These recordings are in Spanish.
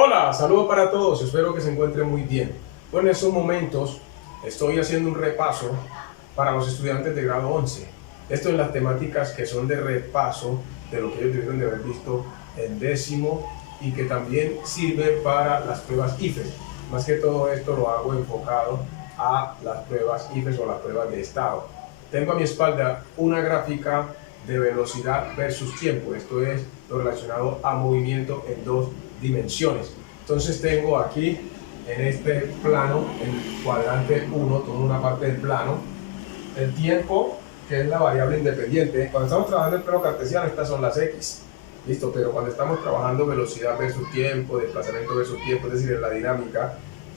Hola, saludos para todos, espero que se encuentren muy bien. Bueno, en estos momentos estoy haciendo un repaso para los estudiantes de grado 11. Esto en las temáticas que son de repaso de lo que ellos debieron de haber visto en décimo y que también sirve para las pruebas IFES. Más que todo esto lo hago enfocado a las pruebas IFES o las pruebas de estado. Tengo a mi espalda una gráfica de velocidad versus tiempo. Esto es lo relacionado a movimiento en dos dimensiones. Entonces tengo aquí en este plano, en el cuadrante 1, tomo una parte del plano, el tiempo, que es la variable independiente. Cuando estamos trabajando en plano cartesiano, estas son las X. Listo, pero cuando estamos trabajando velocidad versus tiempo, desplazamiento versus tiempo, es decir, en la dinámica,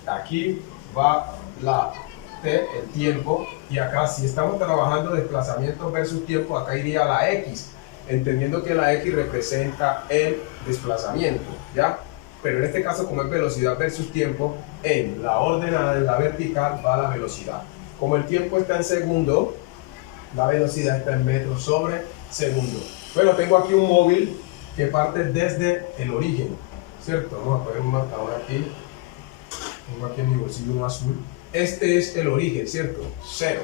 aquí va la T, el tiempo, y acá si estamos trabajando desplazamiento versus tiempo, acá iría la X, entendiendo que la X representa el desplazamiento, ¿ya? Pero en este caso, como es velocidad versus tiempo, en la ordenada, en la vertical, va la velocidad. Como el tiempo está en segundo, la velocidad está en metros sobre segundo. Bueno, tengo aquí un móvil que parte desde el origen, ¿cierto? Vamos a poner un marcador aquí. Tengo aquí en mi bolsillo un azul. Este es el origen, ¿cierto? 0.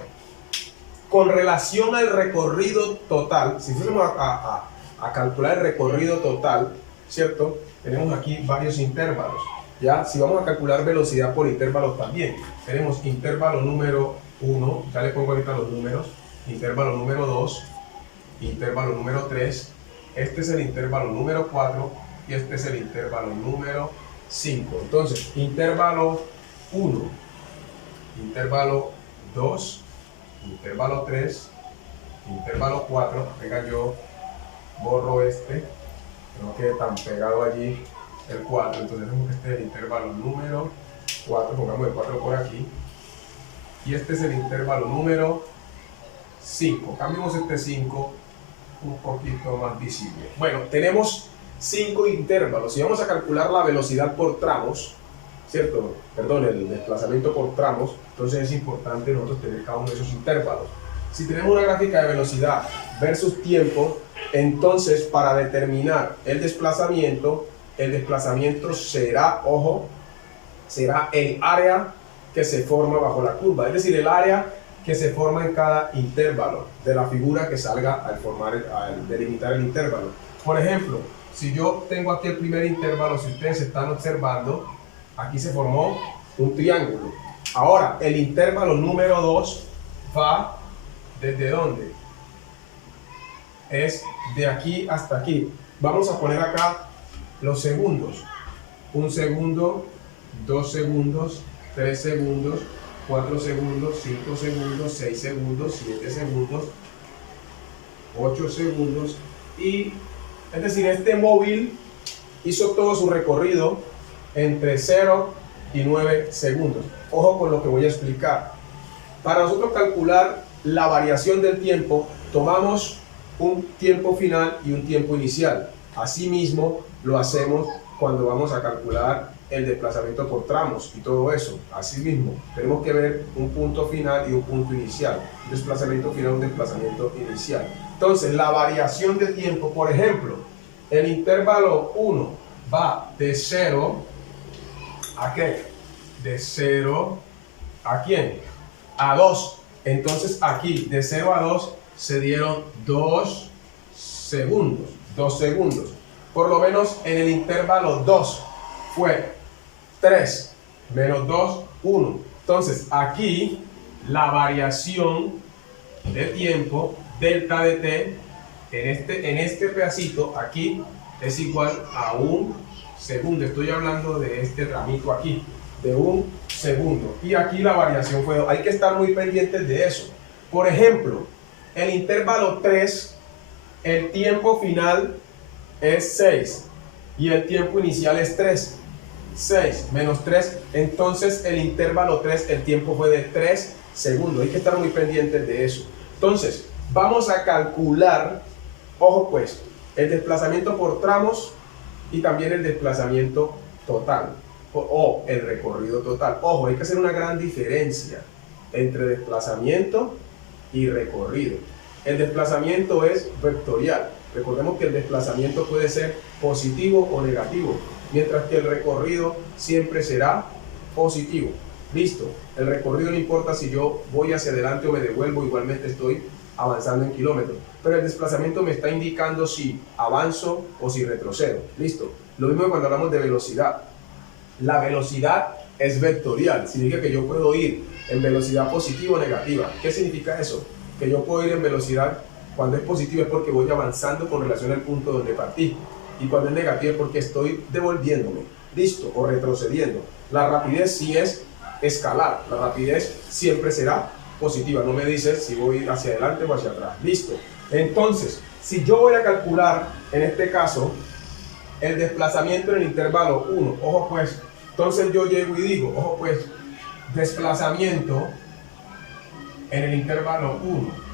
Con relación al recorrido total, si fuésemos a calcular el recorrido total, ¿cierto? Tenemos aquí varios intervalos, ¿ya? Si vamos a calcular velocidad por intervalos también, tenemos intervalo número 1, ya le pongo ahorita los números, intervalo número 2, intervalo número 3, este es el intervalo número 4 y este es el intervalo número 5. Entonces, intervalo 1, intervalo 2, intervalo 3, intervalo 4, venga, yo borro este, que no quede tan pegado allí el 4, entonces tenemos que este es el intervalo número 4, pongamos el 4 por aquí, y este es el intervalo número 5, cambiemos este 5 un poquito más visible. Bueno, tenemos 5 intervalos, si vamos a calcular la velocidad por tramos, ¿cierto? Perdón, el desplazamiento por tramos, entonces es importante nosotros tener cada uno de esos intervalos. Si tenemos una gráfica de velocidad versus tiempo, entonces para determinar el desplazamiento será, ojo, será el área que se forma bajo la curva, es decir, el área que se forma en cada intervalo de la figura que salga al delimitar el intervalo. Por ejemplo, si yo tengo aquí el primer intervalo, si ustedes están observando, aquí se formó un triángulo. Ahora, el intervalo número 2 va ¿desde dónde? Es de aquí hasta aquí. Vamos a poner acá los segundos. 1 segundo, 2 segundos, 3 segundos, 4 segundos, 5 segundos, 6 segundos, 7 segundos, 8 segundos. Y, es decir, este móvil hizo todo su recorrido entre 0 y 9 segundos. Ojo con lo que voy a explicar. Para nosotros calcular la variación del tiempo, tomamos un tiempo final y un tiempo inicial. Asimismo, lo hacemos cuando vamos a calcular el desplazamiento por tramos y todo eso. Asimismo, tenemos que ver un punto final y un punto inicial. Un desplazamiento final, un desplazamiento inicial. Entonces, la variación de tiempo, por ejemplo, el intervalo 1 va de 0 ¿a qué? De 0 ¿a quién? A 2. Entonces aquí de 0 a 2 se dieron 2 segundos. 2 segundos. Por lo menos en el intervalo 2 fue 3 menos 2, 1. Entonces aquí la variación de tiempo, delta de t, en este pedacito aquí es igual a 1 segundo. Estoy hablando de este ramito aquí, de 1 segundo. Y aquí la variación fue 2. Hay que estar muy pendientes de eso. Por ejemplo, el intervalo 3, el tiempo final es 6 y el tiempo inicial es 3. 6 menos 3, entonces el intervalo 3, el tiempo fue de 3 segundos. Hay que estar muy pendientes de eso. Entonces, vamos a calcular, ojo pues, el desplazamiento por tramos y también el desplazamiento total o el recorrido total. Ojo, hay que hacer una gran diferencia entre desplazamiento y recorrido. El desplazamiento es vectorial. Recordemos que el desplazamiento puede ser positivo o negativo. mientras que el recorrido siempre será positivo. Listo, el recorrido no importa si yo voy hacia adelante o me devuelvo, igualmente estoy avanzando en kilómetros, pero el desplazamiento me está indicando si avanzo o si retrocedo. Listo, lo mismo que cuando hablamos de velocidad. La velocidad es vectorial, significa que yo puedo ir en velocidad positiva o negativa. ¿Qué significa eso? Que yo puedo ir en velocidad cuando es positiva es porque voy avanzando con relación al punto donde partí, y cuando es negativa es porque estoy devolviéndome, listo, o retrocediendo. La rapidez sí es escalar, la rapidez siempre será positiva, no me dices si voy hacia adelante o hacia atrás, listo. Entonces, si yo voy a calcular, en este caso, el desplazamiento en el intervalo 1, ojo pues, entonces yo llego y digo, ojo pues, desplazamiento en el intervalo 1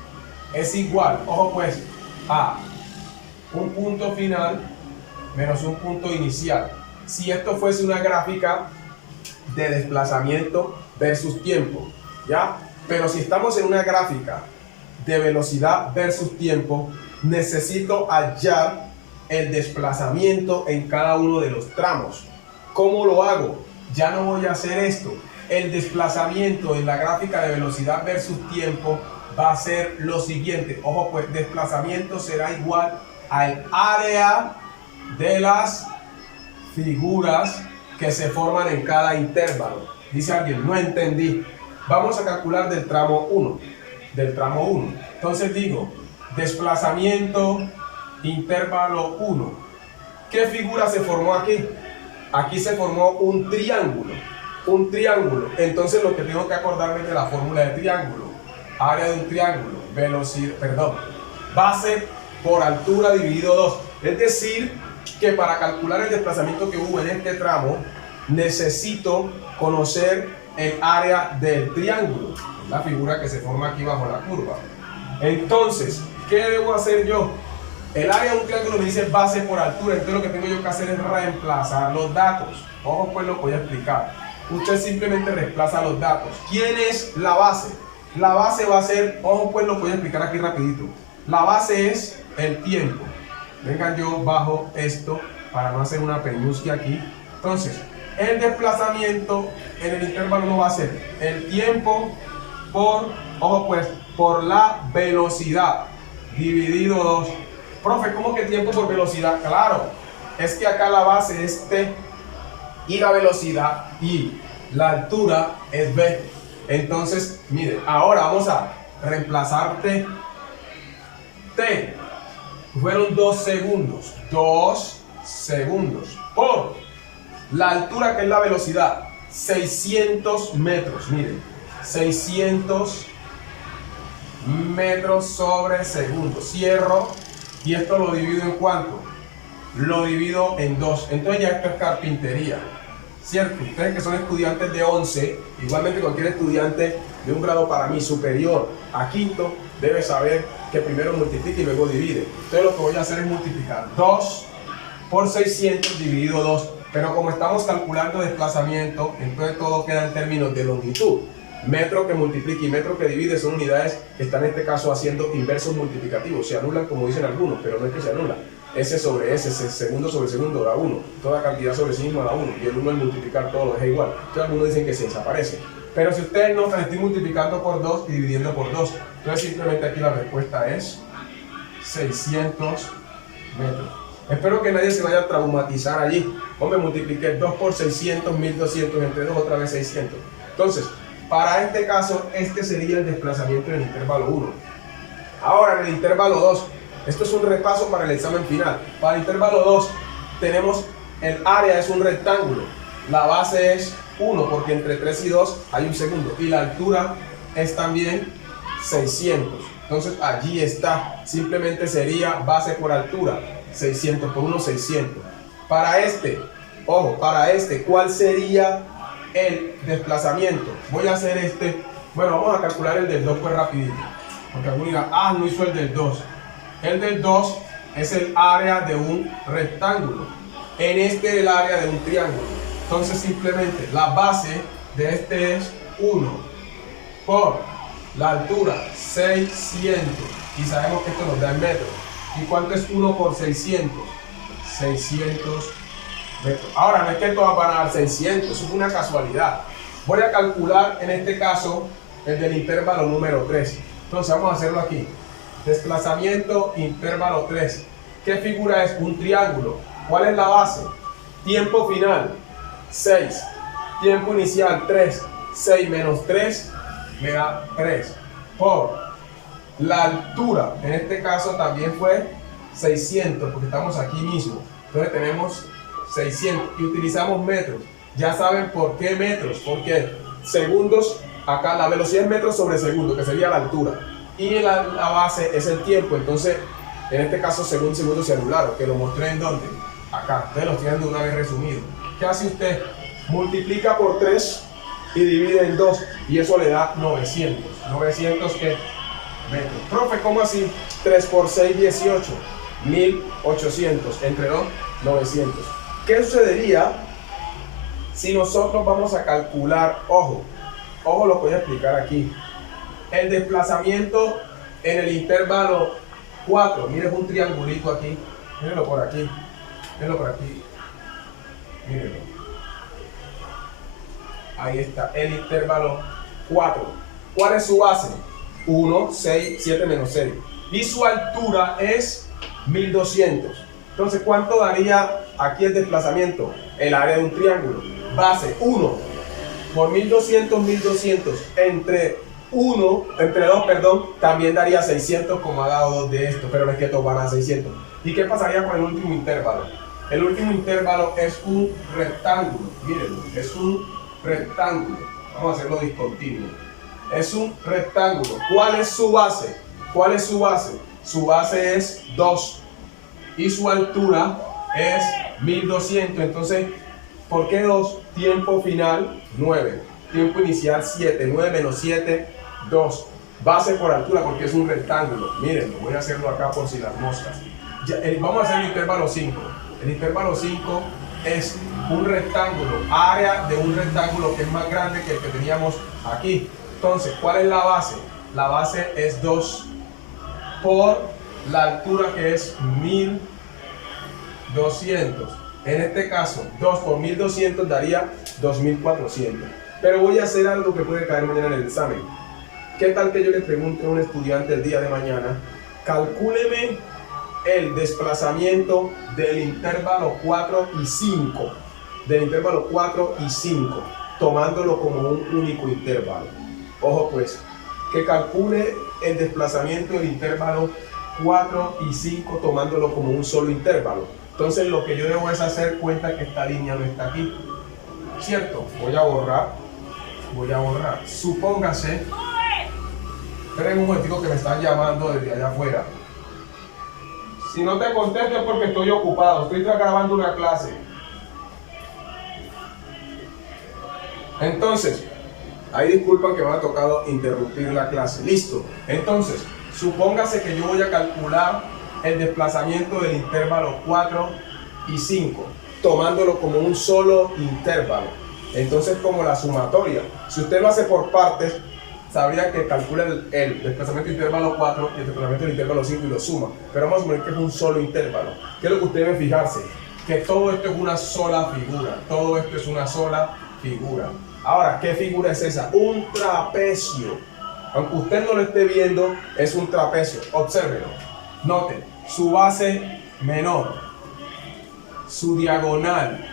es igual, ojo pues, a un punto final menos un punto inicial. Si esto fuese una gráfica de desplazamiento versus tiempo, ¿ya? Pero si estamos en una gráfica de velocidad versus tiempo, necesito hallar el desplazamiento en cada uno de los tramos. ¿Cómo lo hago? Ya no voy a hacer esto. El desplazamiento en la gráfica de velocidad versus tiempo va a ser lo siguiente. Ojo pues, desplazamiento será igual al área de las figuras que se forman en cada intervalo. Dice alguien, no entendí. Vamos a calcular del tramo 1. Entonces digo, desplazamiento intervalo 1. ¿Qué figura se formó aquí? Aquí se formó un triángulo. Entonces lo que tengo que acordarme es de la fórmula de triángulo. Área de un triángulo, base por altura dividido 2. Es decir, que para calcular el desplazamiento que hubo en este tramo, necesito conocer el área del triángulo, la figura que se forma aquí bajo la curva. Entonces, ¿qué debo hacer yo? El área de un triángulo me dice base por altura, entonces lo que tengo yo que hacer es reemplazar los datos. Ojo pues, lo voy a explicar. Usted simplemente reemplaza los datos. ¿Quién es la base? La base va a ser, ojo pues, lo voy a explicar aquí rapidito. La base es el tiempo. Vengan, yo bajo esto para no hacer una peñusquia aquí. Entonces, el desplazamiento en el intervalo no va a ser el tiempo por, ojo pues, por la velocidad dividido 2. Profe, ¿cómo que tiempo por velocidad? Claro, es que acá la base es t y la velocidad y la altura es b. Entonces, mire, ahora vamos a reemplazar t. T fueron 2 segundos. 2 segundos por la altura, que es la velocidad, 600 metros. Miren, 600 metros sobre segundo. Cierro y esto lo divido en ¿cuánto? Lo divido en 2. Entonces ya esto es carpintería, ¿cierto? Ustedes que son estudiantes de 11, igualmente cualquier estudiante de un grado para mí superior a quinto, debe saber que primero multiplica y luego divide. Entonces lo que voy a hacer es multiplicar 2 por 600 dividido 2. Pero como estamos calculando desplazamiento, entonces todo queda en términos de longitud. Metro que multiplica y metro que divide son unidades que están en este caso haciendo inversos multiplicativos. Se anulan como dicen algunos, pero no es que se anulan. S sobre S, segundo sobre segundo da 1. Toda cantidad sobre sí misma da 1. Y el 1 al multiplicar todo lo deja igual. Entonces algunos dicen que se desaparece. Pero si ustedes notan, estoy multiplicando por 2 y dividiendo por 2. Entonces simplemente aquí la respuesta es 600 metros. Espero que nadie se vaya a traumatizar allí. Hombre, multipliqué 2 por 600, 1200, entre 2 otra vez 600. Entonces, para este caso, este sería el desplazamiento en el intervalo 1. Ahora, en el intervalo 2, esto es un repaso para el examen final. Para el intervalo 2, tenemos el área es un rectángulo. La base es 1, porque entre 3 y 2 hay un segundo. Y la altura es también 600. Entonces, allí está. Simplemente sería base por altura. 600 por 1, 600. Para este, ojo, para este, ¿cuál sería el desplazamiento? Voy a hacer este. Bueno, vamos a calcular el del 2 pues rapidito. Porque algunos dirán, no hizo el del 2. El del 2 es el área de un rectángulo. En este es el área de un triángulo. Entonces simplemente la base de este es 1 por la altura 600. Y sabemos que esto nos da en metros. ¿Y cuánto es 1 por 600? 600 metros. Ahora, no es que todas van a dar 600, eso fue una casualidad. Voy a calcular en este caso el del intervalo número 3. Entonces vamos a hacerlo aquí. Desplazamiento intervalo 3. ¿Qué figura es? Un triángulo. ¿Cuál es la base? Tiempo final, 6. Tiempo inicial, 3. 6 menos 3 me da 3. Por la altura, en este caso también fue 600, porque estamos aquí mismo. Entonces tenemos 600 y utilizamos metros. Ya saben por qué metros, porque segundos, acá la velocidad es metros sobre segundo, que sería la altura. Y la base es el tiempo, entonces en este caso segundos se anularon, que lo mostré en donde, acá. Ustedes los tienen de una vez resumido. ¿Qué hace usted? Multiplica por 3 y divide en 2 y eso le da 900. 900 ¿qué? Metros. Profe, ¿cómo así? 3 por 6, 18. 1800. Entre 2, 900. ¿Qué sucedería si nosotros vamos a calcular, ojo, lo voy a explicar aquí, el desplazamiento en el intervalo 4? Miren un triangulito aquí, mírenlo por aquí, mírenlo. Ahí está, el intervalo 4. ¿Cuál es su base? 1, 6, 7 menos 6. Y su altura es 1200. Entonces, ¿cuánto daría aquí el desplazamiento? El área de un triángulo. Base 1 por 1200, 1200. Entre 2, perdón, también daría 600 como ha dado 2 de esto. Pero no es que todos van a 600. ¿Y qué pasaría con el último intervalo? El último intervalo es un rectángulo. Mírenlo, es un rectángulo. Vamos a hacerlo discontinuo. Es un rectángulo. ¿Cuál es su base? ¿Cuál es su base? Su base es 2 y su altura es 1200. Entonces, ¿por qué 2? Tiempo final 9. Tiempo inicial 7. 9 menos 7, 2. Base por altura porque es un rectángulo. Miren, voy a hacerlo acá por si las moscas. Vamos a hacer el intervalo 5. El intervalo 5 es un rectángulo, área de un rectángulo que es más grande que el que teníamos aquí. Entonces, ¿cuál es la base? La base es 2 por la altura que es 1200. En este caso, 2 por 1200 daría 2400. Pero voy a hacer algo que puede caer mañana en el examen. ¿Qué tal que yo le pregunte a un estudiante el día de mañana? Calcúleme el desplazamiento del intervalo 4 y 5. Del intervalo 4 y 5, tomándolo como un único intervalo. Ojo pues, que calcule el desplazamiento del intervalo 4 y 5 tomándolo como un solo intervalo. Entonces lo que yo debo es hacer cuenta que esta línea no está aquí, ¿cierto? Voy a borrar. Supóngase, esperen un momentico que me están llamando desde allá afuera. Si no te contesto es porque estoy ocupado, estoy grabando una clase. Entonces, ahí disculpan que me ha tocado interrumpir la clase. Listo. Entonces, supóngase que yo voy a calcular el desplazamiento del intervalo 4 y 5, tomándolo como un solo intervalo. Entonces, como la sumatoria. Si usted lo hace por partes, sabría que calcula el desplazamiento del intervalo 4 y el desplazamiento del intervalo 5 y lo suma. Pero vamos a suponer que es un solo intervalo. ¿Qué es lo que usted debe fijarse? Que todo esto es una sola figura. Todo esto es una sola figura. Ahora, ¿qué figura es esa? Un trapecio. Aunque usted no lo esté viendo, es un trapecio. Obsérvelo. Noten, su base menor, su diagonal,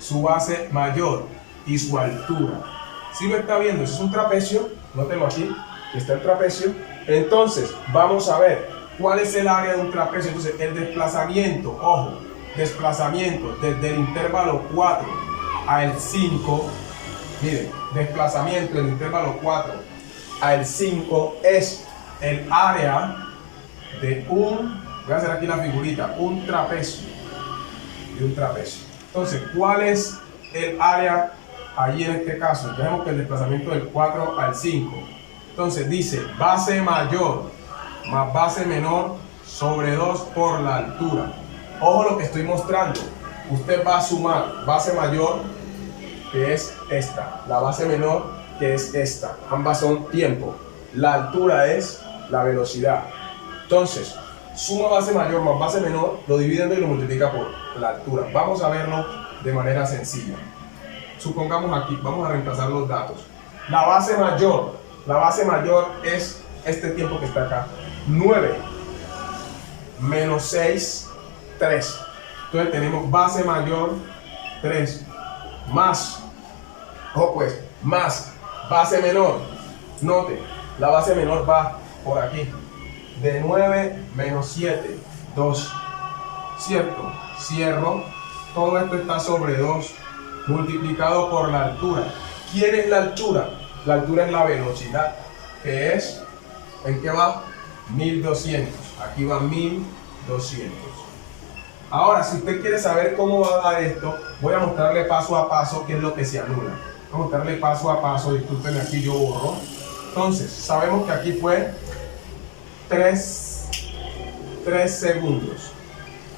su base mayor y su altura. ¿Sí lo está viendo? Eso es un trapecio. Nótenlo aquí, que está el trapecio. Entonces, vamos a ver cuál es el área de un trapecio. Entonces, el desplazamiento, ojo, desplazamiento desde el intervalo 4 al 5. Miren, desplazamiento del intervalo 4 al 5 es el área de un, voy a hacer aquí la figurita, un trapecio. De un trapecio. Entonces, ¿cuál es el área allí en este caso? Vemos que el desplazamiento del 4 al 5. Entonces dice base mayor más base menor sobre 2 por la altura. Ojo lo que estoy mostrando. Usted va a sumar base mayor, que es esta, la base menor, que es esta. Ambas son tiempo. La altura es la velocidad. Entonces, suma base mayor más base menor, lo divide y lo multiplica por la altura. Vamos a verlo de manera sencilla. Supongamos aquí, vamos a reemplazar los datos. La base mayor es este tiempo que está acá. 9 menos 6, 3. Entonces tenemos base mayor 3 más, más base menor. Note, la base menor va por aquí. De 9 menos 7, 2. ¿Cierto? Cierro. Todo esto está sobre 2 multiplicado por la altura. ¿Quién es la altura? La altura es la velocidad, que es, ¿en qué va? 1200. Aquí va 1200. Ahora, si usted quiere saber cómo va a dar esto, voy a mostrarle paso a paso qué es lo que se anula. Voy a mostrarle paso a paso, disculpen, aquí yo borro. Entonces, sabemos que aquí fue 3 segundos.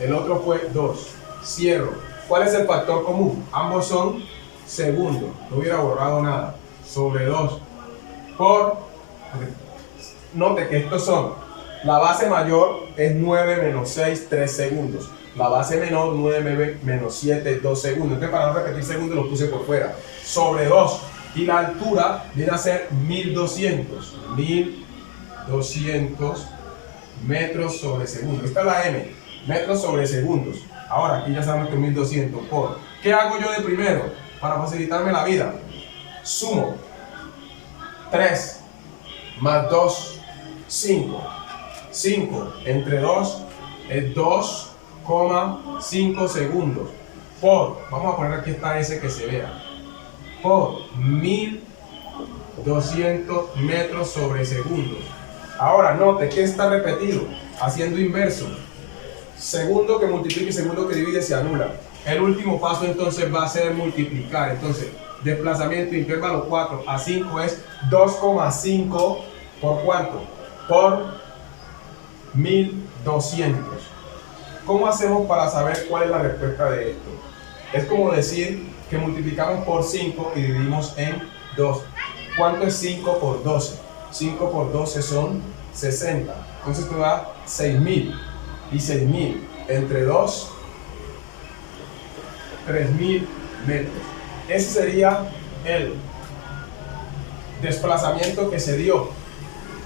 El otro fue 2. Cierro. ¿Cuál es el factor común? Ambos son segundos. No hubiera borrado nada. Sobre 2 por... Note que estos son... La base mayor es 9 menos 6, 3 segundos. La base menor, 9 menos 7, 2 segundos. Entonces, para no repetir segundos, lo puse por fuera. Sobre 2. Y la altura viene a ser 1200. 1200 metros sobre segundo. Esta es la M. Metros sobre segundos. Ahora, aquí ya sabemos que 1200 por... ¿Qué hago yo de primero? Para facilitarme la vida. Sumo. 3 más 2, 5. 5 entre 2 es 2,5 segundos. Por, vamos a poner aquí esta S que se vea. Por 1200 metros sobre segundos. Ahora, note que está repetido. Haciendo inverso. Segundo que multiplica y segundo que divide se anula. El último paso entonces va a ser multiplicar. Entonces, desplazamiento intervalo 4 a 5 es 2,5 por ¿cuánto? Por 1200. ¿Cómo hacemos para saber cuál es la respuesta de esto? Es como decir que multiplicamos por 5 y dividimos en 2. ¿Cuánto es 5 por 12? 5 por 12 son 60. Entonces esto da 6000. Y 6000 entre 2, 3000 metros. Ese sería el desplazamiento que se dio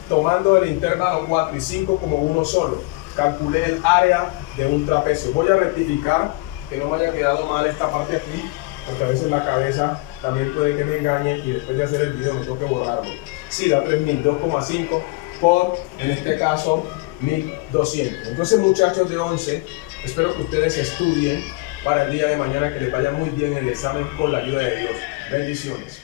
tomando el intervalo 4 y 5 como uno solo. Calculé el área de un trapecio. Voy a rectificar que no me haya quedado mal esta parte aquí, porque a veces la cabeza también puede que me engañe y después de hacer el video me toque borrarlo. Sí, da 3000, 2,5 por, en este caso, 1200. Entonces, muchachos de 11, espero que ustedes estudien para el día de mañana, que les vaya muy bien el examen con la ayuda de Dios. Bendiciones.